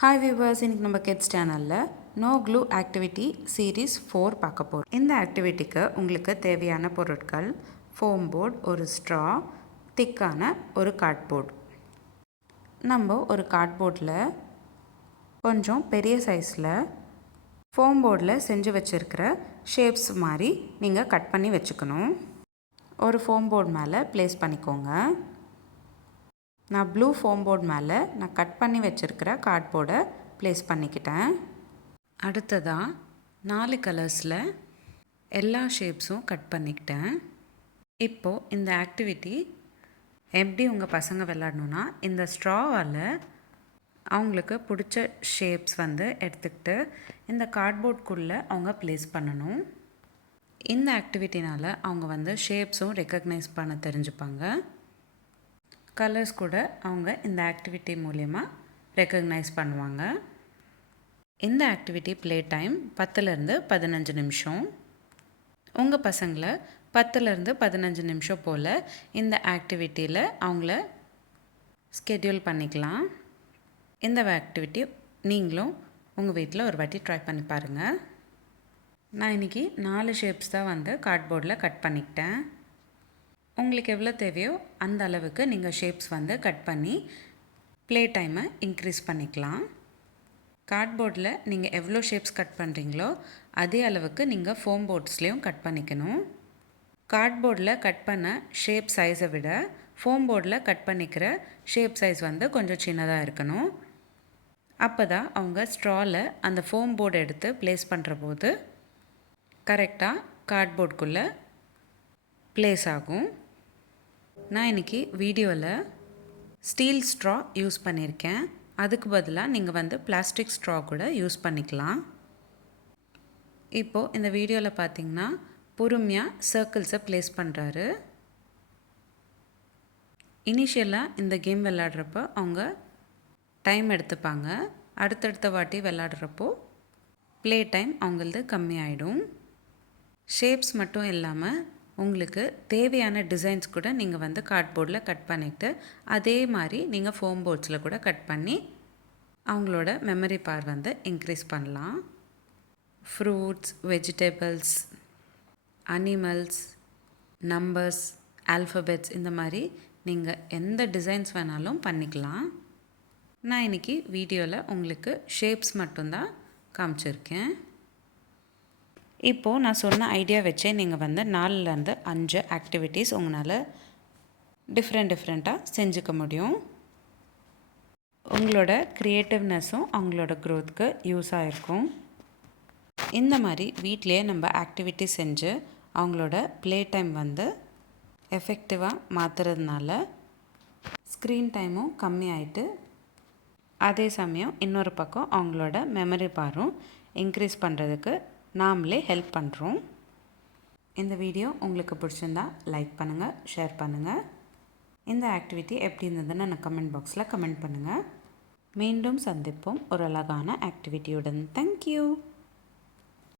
Hi viewers, இன்றைக்கி நம்ம kids சேனலில் நோ க்ளூ ஆக்டிவிட்டி சீரீஸ் 4 பார்க்க போகிறோம். இந்த ஆக்டிவிட்டிக்கு உங்களுக்கு தேவையான பொருட்கள் ஃபோம் போர்டு, ஒரு ஸ்ட்ரா, திக்கான ஒரு கார்ட்போர்டு. நம்ம ஒரு கார்ட்போர்டில் கொஞ்சம் பெரிய சைஸில் ஃபோம் போர்டில் செஞ்சு வச்சுருக்கிற ஷேப்ஸ் மாதிரி நீங்கள் கட் பண்ணி வச்சுக்கணும். ஒரு ஃபோம் போர்டு மேலே ப்ளேஸ் பண்ணிக்கோங்க. நான் ப்ளூ ஃபோம் போர்டு மேலே நான் கட் பண்ணி வச்சுருக்கிற கார்ட்போர்டை ப்ளேஸ் பண்ணிக்கிட்டேன். அடுத்ததாக 4 கலர்ஸில் எல்லா ஷேப்ஸும் கட் பண்ணிக்கிட்டேன். இப்போது இந்த ஆக்டிவிட்டி எப்படி உங்கள் பசங்க விளாடணுன்னா, இந்த ஸ்ட்ராவால் அவங்களுக்கு பிடிச்ச ஷேப்ஸ் எடுத்துக்கிட்டு இந்த கார்ட்போர்டுக்குள்ளே அவங்க ப்ளேஸ் பண்ணணும். இந்த ஆக்டிவிட்டினால் அவங்க ஷேப்ஸும் ரெக்கக்னைஸ் பண்ண தெரிஞ்சுப்பாங்க. கலர்ஸ் கூட அவங்க இந்த ஆக்டிவிட்டி மூலயமா ரெக்கக்னைஸ் பண்ணுவாங்க. இந்த ஆக்டிவிட்டி ப்ளே டைம் 10லேருந்து 15 நிமிஷம். உங்கள் பசங்களை 10லேருந்து 15 நிமிஷம் போல் இந்த ஆக்டிவிட்டியில் அவங்கள ஸ்கெட்யூல் பண்ணிக்கலாம். இந்த ஆக்டிவிட்டி நீங்களும் உங்கள் வீட்டில் ஒரு வாட்டி ட்ரை பண்ணி பாருங்கள். நான் இன்றைக்கி 4 ஷேப்ஸ் தான் கார்ட்போர்டில் கட் பண்ணிக்கிட்டேன். உங்களுக்கு எவ்வளோ தேவையோ அந்த அளவுக்கு நீங்கள் ஷேப்ஸ் கட் பண்ணி ப்ளே டைமை இன்க்ரீஸ் பண்ணிக்கலாம். கார்ட்போர்டில் நீங்கள் எவ்வளோ ஷேப்ஸ் கட் பண்ணுறீங்களோ அதே அளவுக்கு நீங்கள் ஃபோம் போர்ட்ஸ்லேயும் கட் பண்ணிக்கணும். கார்ட்போர்டில் கட் பண்ண ஷேப் சைஸை விட ஃபோம் போர்டில் கட் பண்ணிக்கிற ஷேப் சைஸ் கொஞ்சம் சின்னதாக இருக்கணும். அப்போ தான் அவங்க ஸ்ட்ராவில் அந்த ஃபோம் போர்டு எடுத்து ப்ளேஸ் பண்ணுற போது கரெக்டாக கார்ட்போர்டுக்குள்ளே ப்ளேஸ் ஆகும். நான் இன்றைக்கி வீடியோவில் ஸ்டீல் ஸ்ட்ரா யூஸ் பண்ணியிருக்கேன். அதுக்கு பதிலாக நீங்கள் பிளாஸ்டிக் ஸ்ட்ரா கூட யூஸ் பண்ணிக்கலாம். இப்போது இந்த வீடியோவில் பார்த்திங்கன்னா பொறுமையாக சர்க்கிள்ஸை ப்ளேஸ் பண்ணுறாரு. இனிஷியலாக இந்த கேம் விளாடுறப்போ அவங்க டைம் எடுத்துப்பாங்க. அடுத்தடுத்த வாட்டி விளாடுறப்போ ப்ளே டைம் அவங்களது கம்மியாயிடும். ஷேப்ஸ் மட்டும் இல்லாமல் உங்களுக்கு தேவையான டிசைன்ஸ் கூட நீங்கள் கார்ட்போர்டில் கட் பண்ணிவிட்டு அதே மாதிரி நீங்கள் ஃபோம் போர்ட்ஸில் கூட கட் பண்ணி அவங்களோட மெமரி பவர் இன்க்ரீஸ் பண்ணலாம். Fruits, vegetables, animals, numbers, alphabets இந்த மாதிரி நீங்கள் எந்த டிசைன்ஸ் வேணாலும் பண்ணிக்கலாம். நான் இன்றைக்கி வீடியோவில் உங்களுக்கு ஷேப்ஸ் மட்டும்தான் காமிச்சிருக்கேன். இப்போது நான் சொன்ன ஐடியா வச்சே நீங்கள் 4லேருந்து 5 ஆக்டிவிட்டீஸ் உங்களால் டிஃப்ரெண்ட்டாக செஞ்சுக்க முடியும். உங்களோட க்ரியேட்டிவ்னஸும் அவங்களோட க்ரோத்துக்கு யூஸ் ஆகிருக்கும். இந்த மாதிரி வீட்டிலையே நம்ம ஆக்டிவிட்டி செஞ்சு அவங்களோட ப்ளே டைம் எஃபெக்டிவாக மாற்றுறதுனால ஸ்க்ரீன் டைமும் கம்மியாயிட்டு அதே சமயம் இன்னொரு பக்கம் அவங்களோட மெமரி பவரும் இன்க்ரீஸ் பண்ணுறதுக்கு நாமளே ஹெல்ப் பண்ணுறோம். இந்த வீடியோ உங்களுக்கு பிடிச்சிருந்தா லைக் பண்ணுங்கள், ஷேர் பண்ணுங்கள். இந்த ஆக்டிவிட்டி எப்படி இருந்ததுன்னு நான் கமெண்ட் பாக்ஸில் கமெண்ட் பண்ணுங்கள். மீண்டும் சந்திப்போம் ஒரு அழகான ஆக்டிவிட்டியுடன். தேங்க்யூ.